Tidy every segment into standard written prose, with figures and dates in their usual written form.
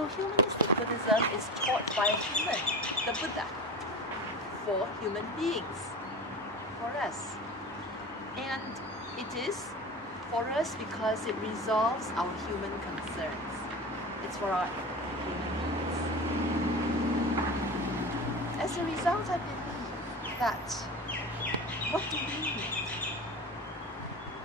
So humanistic Buddhism is taught by a human, the Buddha, for human beings, for us. And it is for us because it resolves our human concerns. It's for our human needs. As a result, I believe that what do we need?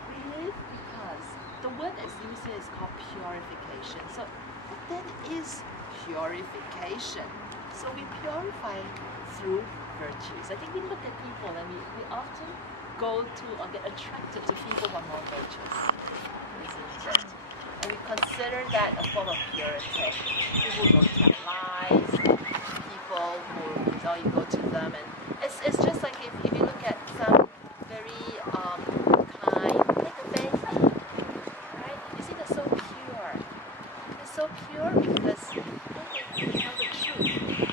We live because the word that's used here is called purification. So what then is purification? So we purify through virtues. I think we look at people and we often go to or get attracted to people who are more virtuous, isn't it? And we consider that a form of purity. People who don't tell lies, people who, you go to them, and it's just like if you look at some very kind, like a baby, right? You see, they're so pure. They're so pure because they tell the truth.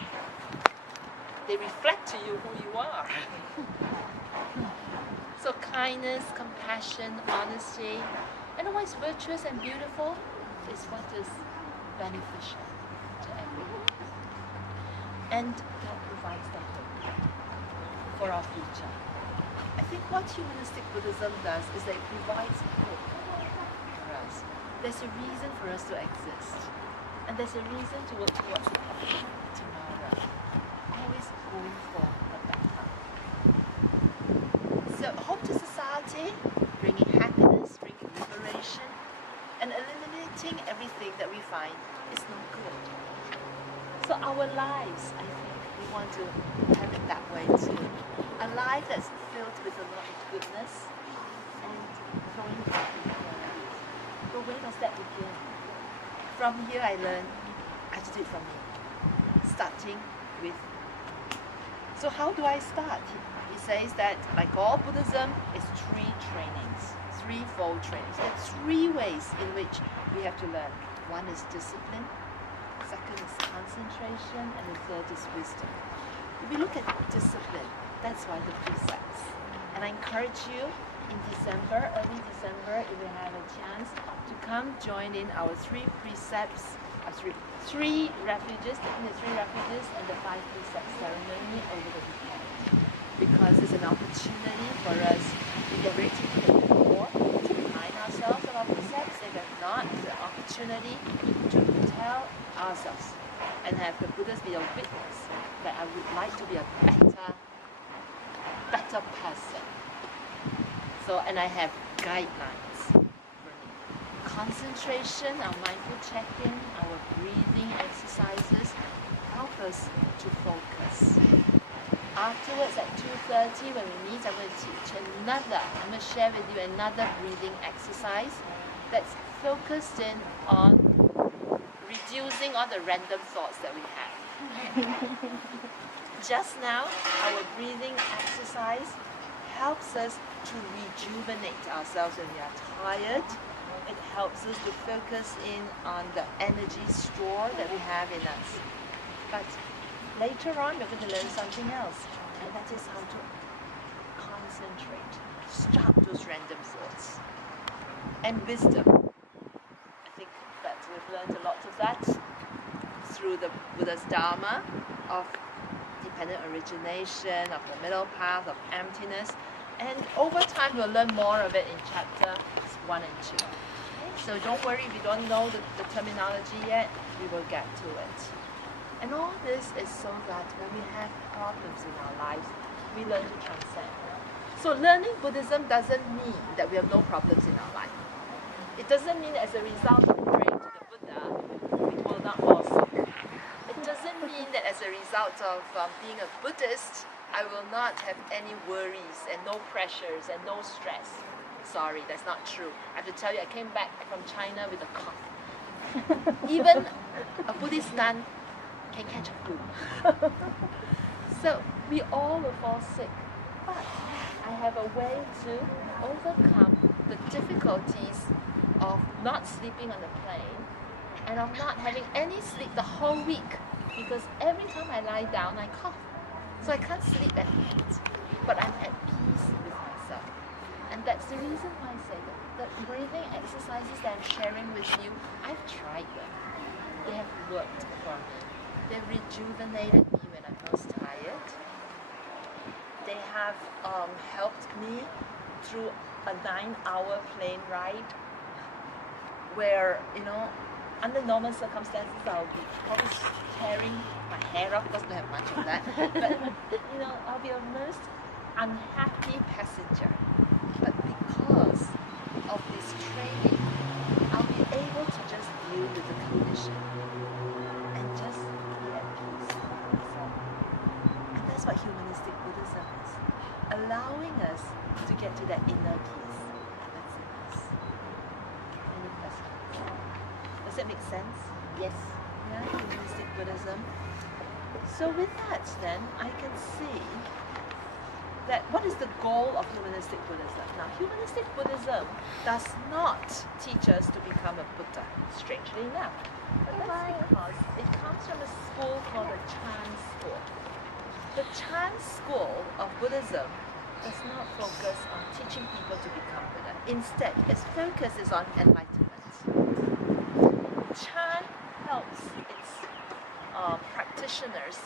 They reflect to you who you are. So kindness, compassion, honesty, and otherwise virtuous and beautiful is what is beneficial to everyone. And that provides the hope for our future. I think what humanistic Buddhism does is that it provides hope for us. There's a reason for us to exist. And there's a reason to work towards tomorrow. Always going for a better. So hope to society, bringing happiness, bringing liberation, and eliminating everything that we find is not good. So our lives, I think, we want to have it that way too. A life that's filled with a lot of goodness and going happy. But where does that begin? From here I learned I have to do it from here. Starting with. So how do I start? He says that like all Buddhism, it's three trainings, threefold trainings. There are three ways in which we have to learn. One is discipline. Second is concentration, and the third is wisdom. If we look at discipline, that's why the precepts. And I encourage you in December, early December, if you have a chance, to come join in our three precepts, three refuges, taking the three refuges and the 5 precept ceremony over the weekend. Because it's an opportunity for us, if we're ready to do it before, to remind ourselves of our precepts. If not, it's an opportunity to tell ourselves and have the Buddhas be a witness that I would like to be a better person. So, and I have guidelines for me. Concentration, our mindful check-in, our breathing exercises help us to focus. Afterwards at 2:30 when we meet, I'm going to share with you another breathing exercise that's focused in on reducing all the random thoughts that we have. Just now, our breathing exercise helps us to rejuvenate ourselves when we are tired. It helps us to focus in on the energy store that we have in us. But later on, we're going to learn something else, and that is how to concentrate, stop those random thoughts. And wisdom. I think that we've learned a lot of that through the Buddha's Dharma of dependent origination, of the middle path, of emptiness. And over time, we'll learn more of it in chapter 1 and 2. Okay? So don't worry if you don't know the terminology yet, we will get to it. And all this is so that when we have problems in our lives, we learn to transcend. So learning Buddhism doesn't mean that we have no problems in our life. It doesn't mean as a result of praying to the Buddha, we will not fall sick. It doesn't mean that as a result of being a Buddhist, I will not have any worries and no pressures and no stress. Sorry, that's not true. I have to tell you, I came back from China with a cough. Even a Buddhist nun can catch a flu. So we all will fall sick. But I have a way to overcome the difficulties of not sleeping on the plane and of not having any sleep the whole week, because every time I lie down I cough. So I can't sleep at night, but I'm at peace with myself. And that's the reason why I say that the breathing exercises that I'm sharing with you, I've tried them. They have worked. rejuvenated me when I'm most tired. They have helped me through a 9-hour plane ride where, under normal circumstances I'll be probably tearing my hair off because I don't have much of that. But, I'll be a most unhappy passenger. But because of this training, I'll be able to just deal with the condition and just be at peace with myself. And that's what humanistic Buddhism is. Allowing us to get to that inner peace that's in us. Any questions? Does that make sense? Yes. Yeah, humanistic Buddhism. So with that then, I can see that what is the goal of humanistic Buddhism? Now, humanistic Buddhism does not teach us to become a Buddha, strangely enough. But that's because it comes from a school called the Chan School. The Chan School of Buddhism does not focus on teaching people to become Buddha. Instead, its focus is on enlightenment. Chan helps its practitioners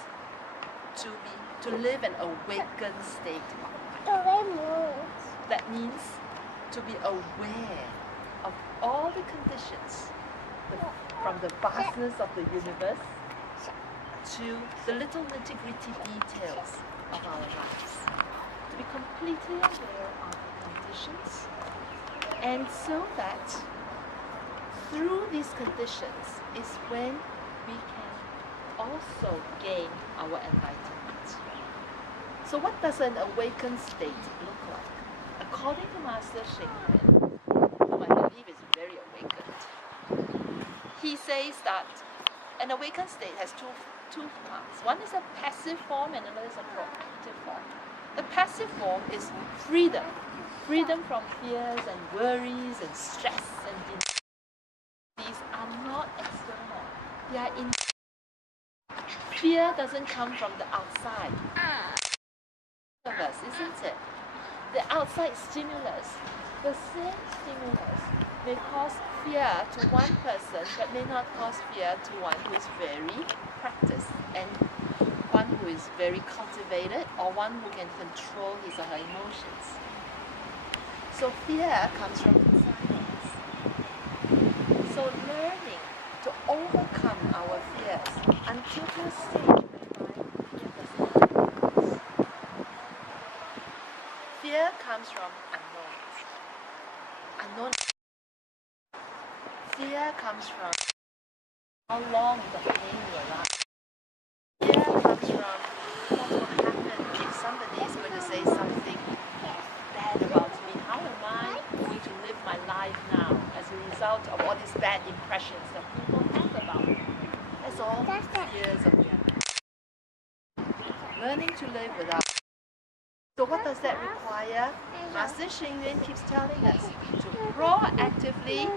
to live an awakened state of mind. That means to be aware of all the conditions, from the vastness of the universe to the little nitty-gritty details of our lives. To be completely aware of the conditions, and so that through these conditions is when we can also gain our enlightenment. So what does an awakened state look like? According to Master Xing Yun, who I believe is very awakened, he says that an awakened state has two parts. One is a passive form and another is a proactive form. The passive form is freedom. Freedom from fears and worries and stress and these are not external. They are in. Fear doesn't come from the outside of us, isn't it? The outside stimulus, the same stimulus may cause fear to one person but may not cause fear to one who is very practiced and one who is very cultivated or one who can control his or her emotions. So fear comes from inside of us. So learning to overcome our fears until to a stage whereby fear comes from unknowns. Unknown. Fear comes from how long the pain will last. Fear comes from what will happen if somebody is going to say something bad about me. How am I going to live my life now as a result of all these bad impressions that people have about me? That's all fears of the unknown. Learning to live without. So what does that require? Master Xing Yun keeps telling us to proactively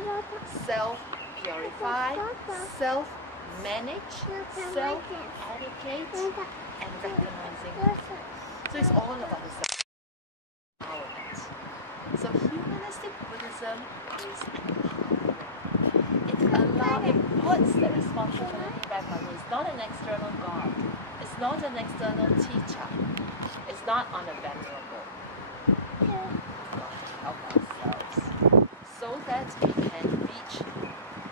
self-purify, self-manage, self-educate, and recognizing. So it's all about the self-empowerment. So humanistic Buddhism is it puts the responsibility back on you. It's not an external God. It's not an external teacher. It's not on a venerable. We've got to help ourselves so that we can reach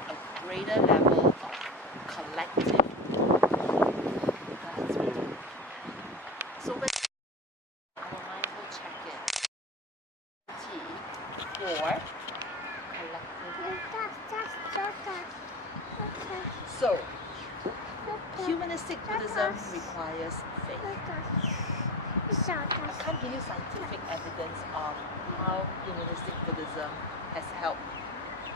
a greater level of collective God's will. So when our mindful check-in for collective. So humanistic Buddhism requires faith. I can't give you scientific evidence of how humanistic Buddhism has helped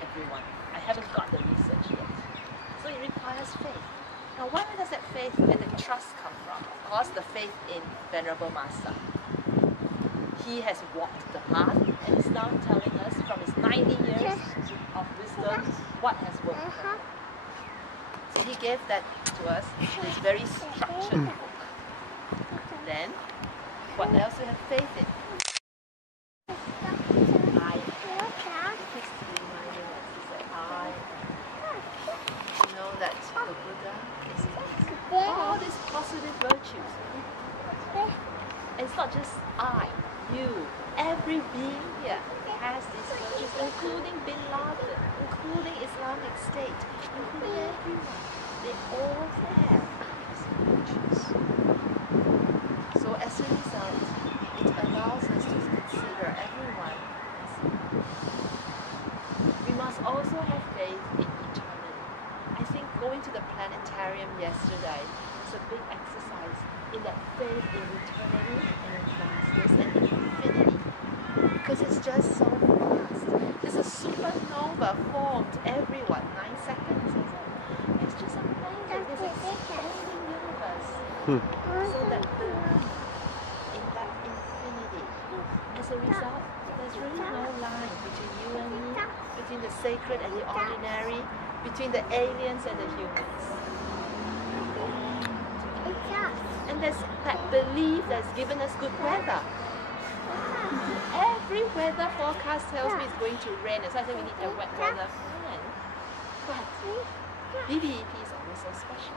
everyone. I haven't got the research yet. So it requires faith. Now where does that faith and the trust come from? Of course, the faith in Venerable Master. He has walked the path and is now telling us from his 90 years of wisdom what has worked. So he gave that to us in this very structured book. Then, what else do you have faith in? Know that the Buddha is all virtues. It's not just I, you, every being here has these virtues, including Bin Laden, including Islamic State, including everyone. They all have these virtues. So as a result, it allows us to consider everyone as equal. We must also have faith in eternity. I think going to the planetarium yesterday was a big exercise in that faith in eternity and in vastness and in infinity. Because it's just so vast. There's a supernova formed every 9 seconds, is it? It's just amazing. There's an expanding universe. So that belief in that infinity. As a result, there's really no line between you and me, between the sacred and the ordinary, between the aliens and the humans. And there's that belief that's given us good weather. Every weather forecast tells me it's going to rain, and so I think we need a wet weather fan. But BBEP is always so special.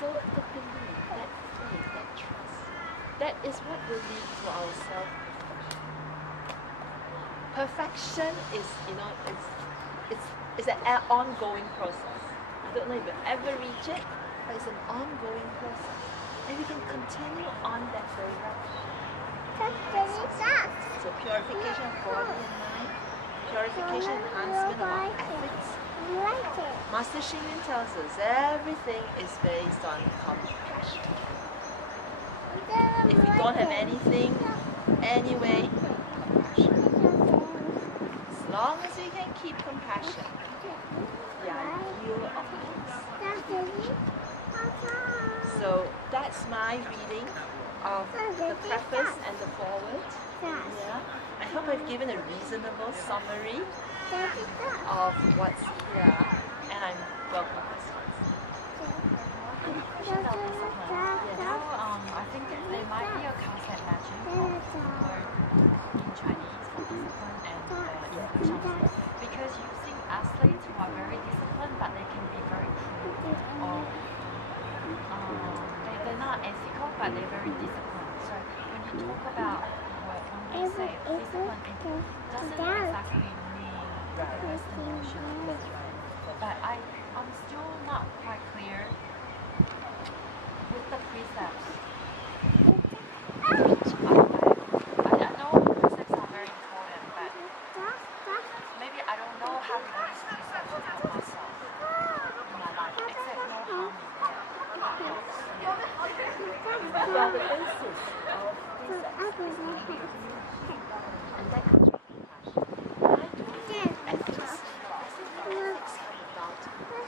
So the belief, that faith, that trust, that is what will lead to our self-perfection. Perfection is, it's an ongoing process. I don't know if you'll ever reach it, but it's an ongoing process. And we can continue on that direction. So purification of body and mind, purification, enhancement of our ethics. Master Xing Yun tells us everything is based on compassion. If we don't have anything, anyway, compassion. As long as we can keep compassion, the ideal of peace. So that's my reading of the preface and the foreword. Yeah. I hope I've given a reasonable summary of what's here, and I'm welcome questions. I think that there might be a concept matching of the word in Chinese for discipline and English, because you think athletes who are very disciplined, but they can be very cruel, or they're not ethical, but they're very disciplined. So when you talk about when we say discipline, it doesn't exactly mean the notion. But I'm still not quite clear with the precepts. I know precepts are very important, but maybe I don't know how to use precepts to help myself in my life, except no harm in there. Well, the basis of precepts is compassion. And that comes from compassion. Why do we need ethics? Ethics come about,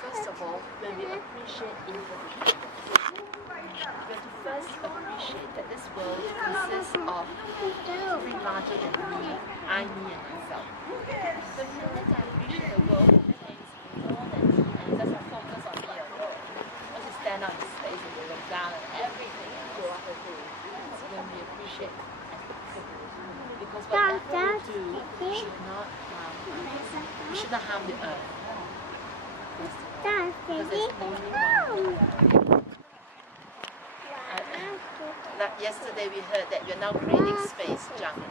first of all, when we appreciate infinity. We have to first appreciate that this world consists of something larger than me, I, me, and myself. The minute I appreciate the world contains more than me, and it doesn't focus on me alone. Once you stand out in space and you look down at everything else, it's when we appreciate ethics. Because whatever we do, we should not harm others. We should not harm the earth. Because there's only one. Yesterday we heard that we're now creating space junk.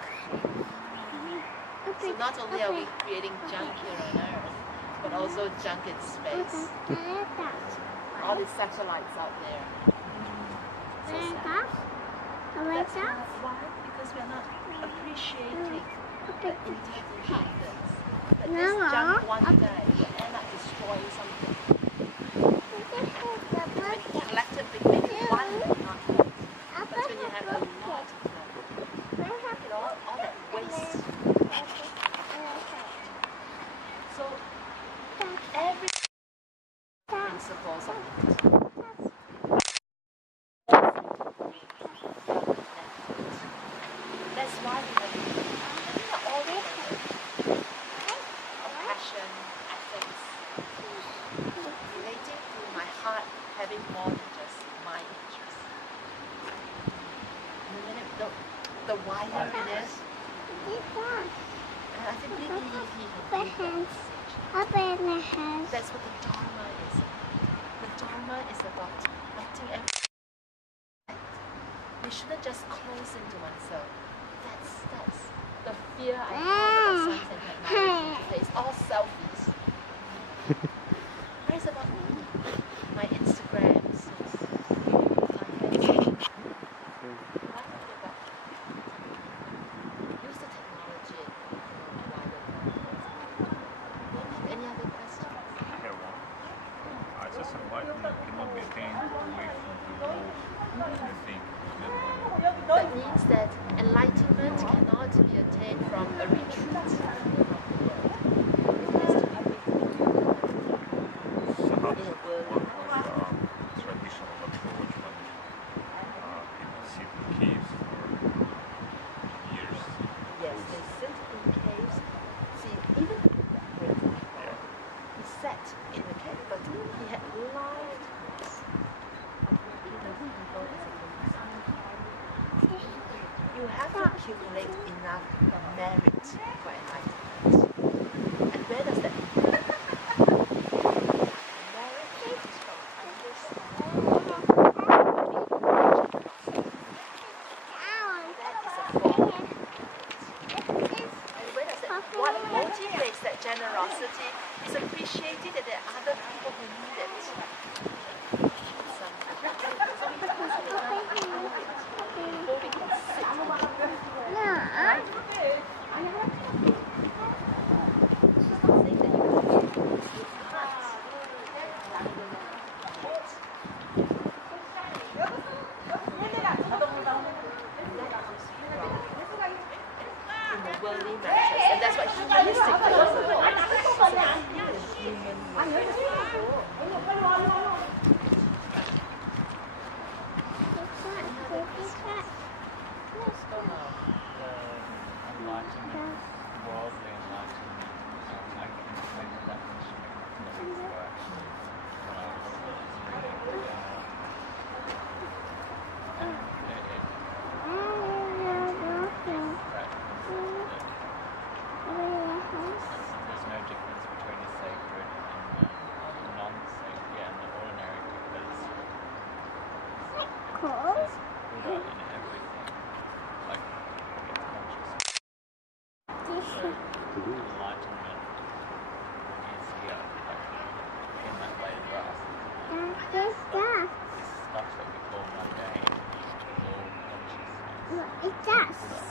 So not only are we creating junk here on Earth, but also junk in space. All these satellites out there. So sad. That's why? Because we're not appreciating the interdependence. That this junk one day will end up destroying something. When you collected maybe one will not hurt. But when you have a lot of them, all that waste. So every principles of it. That's why we have all the compassion, ethics, relating to my heart having more than just my interests. The wider it is, and I think BBEP has That's what the Dharma is. The Dharma is about letting everything. We shouldn't just close into oneself. That's the fear I have about science and technology today. It's all selfies. What is about my Instagrams? Use the technology in a wider purpose. Any other questions? I have one. I just enlightenment cannot be attained away from the world. I think. That means that enlightenment cannot be attained from a retreat. So how does it work with traditional approach when people sit in caves for years? Yes, they sit in caves. See, even Buddha, Yeah. he sat in the cave, but he had lifetimes of working with people as a Buddhist. You have to accumulate enough merit for enlightenment. And where does that come? Merit comes from understanding. That is a form of merit. And where does that? What motivates that generosity is appreciating that there are other people who need it. Before we can sit in it. She's not saying that you in the worldly matters, and that's what humanistic is about. Human Enlightenment, worldly enlightenment. I can remember that when I was reading. There's no difference between the sacred and the non-sacred, yeah, and the ordinary, because there's Buddha in everything. Like, it's conscious. So, enlightenment is here, like, in that blade of grass. This stuff that we call mundane, all consciousness.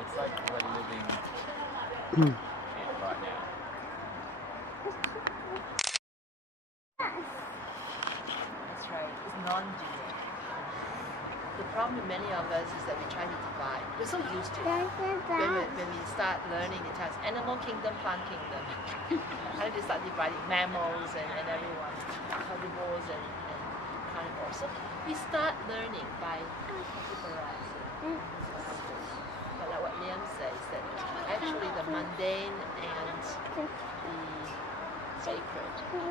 It's like we're living it right now. That's right. It's non-dual. The problem with many of us is that we try to divide. We're so used to it. When we start learning the types, animal kingdom, plant kingdom, and then we start dividing mammals and everyone, herbivores and carnivores. So we start learning by categorizing. But like what Liam says, that actually the mundane and the sacred is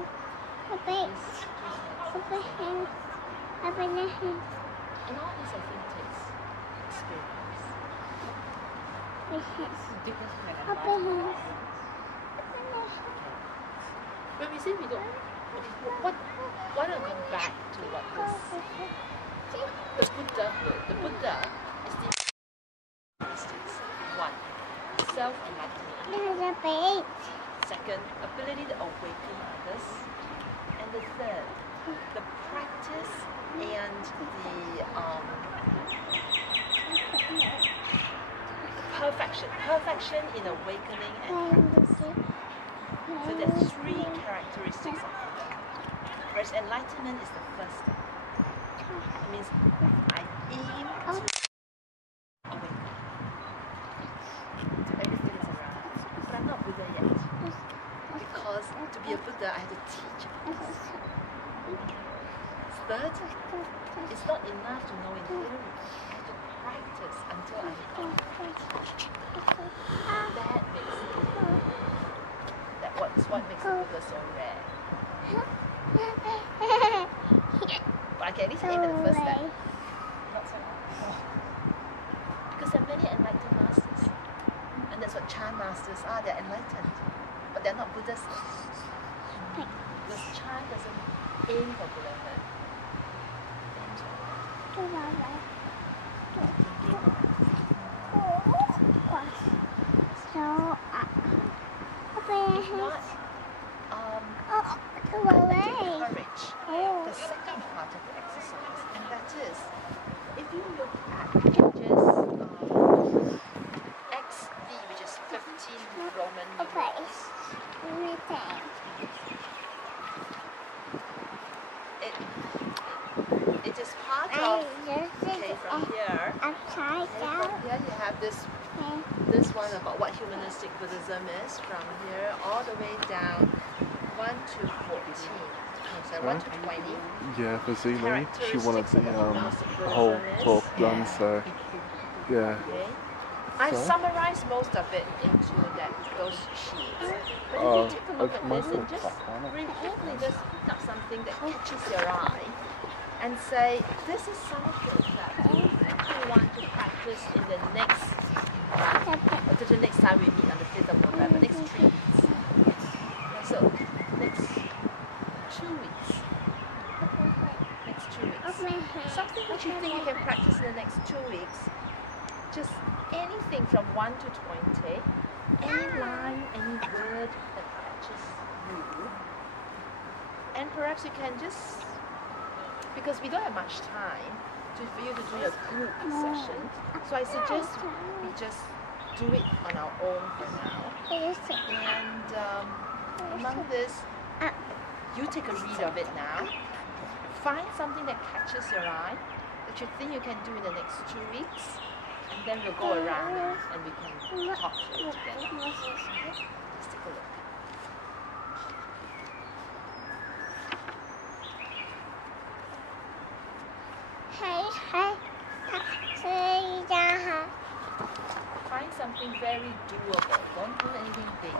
and all this I think takes experience. When we say we don't, why don't we come back to what the Buddhahood? The Buddha is the characteristics. One, self-enlightenment. Second, ability to awaken others. And the third, the practice and the perfection in awakening and practice. So there's three characteristics of Buddha. Whereas enlightenment is the first step. It means I aim to awaken. So everything is around us. But I'm not Buddha yet. Because to be a Buddha, I have to teach others. Third, it's not enough to know in theory. I have to practice until I become That's what makes the Buddha so rare. But I can at least aim at the first step. Not so much. Because there are many enlightened masters. That's what Chan masters are. They're enlightened, but they're not Buddhists. Because Chan doesn't aim for Buddhahood. If not, to encourage the second part of the exercise, and that is, if you look at pages XV, which is 15 Roman numerals, it is part of, okay, from here, you have this one about what humanistic Buddhism is, from here all the way down 1 to 14. So 1 to 20. Yeah, for Zeno, she wanted the whole talk done, so yeah. Okay. I summarized most of it into those sheets. But if you take a look at this and just briefly just pick up something that catches your eye and say, this is something that you want to practice in the next time we meet on the 5th of November, next 3 weeks. So, next 2 weeks. Next 2 weeks. Something which you think you can practice in the next 2 weeks. Just anything from 1 to 20. Any line, any word that catches you. And perhaps you can just, because we don't have much time for you to do a group session, so I suggest we just do it on our own for now. And among this, you take a read of it now. Find something that catches your eye that you think you can do in the next 2 weeks, and then we'll go around and we can talk through it together. Just take a look. Find something very doable. Don't do anything big.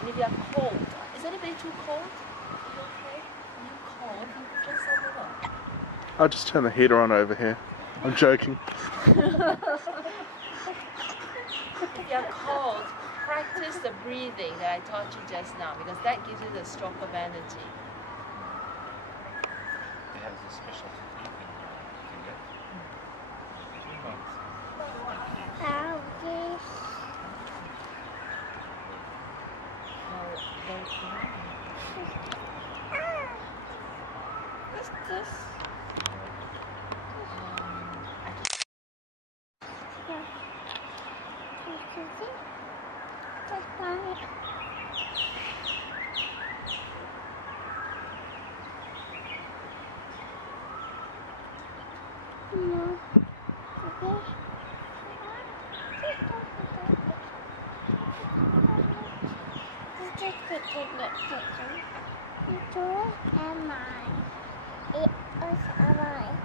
And if you are cold, is anybody too cold? You okay? Are you cold? Just a little. I'll just turn the heater on over here. I'm joking. If you're cold, practice the breathing that I taught you just now, because that gives you the stroke of energy. It has a special technique you can get. What's this? It was alive.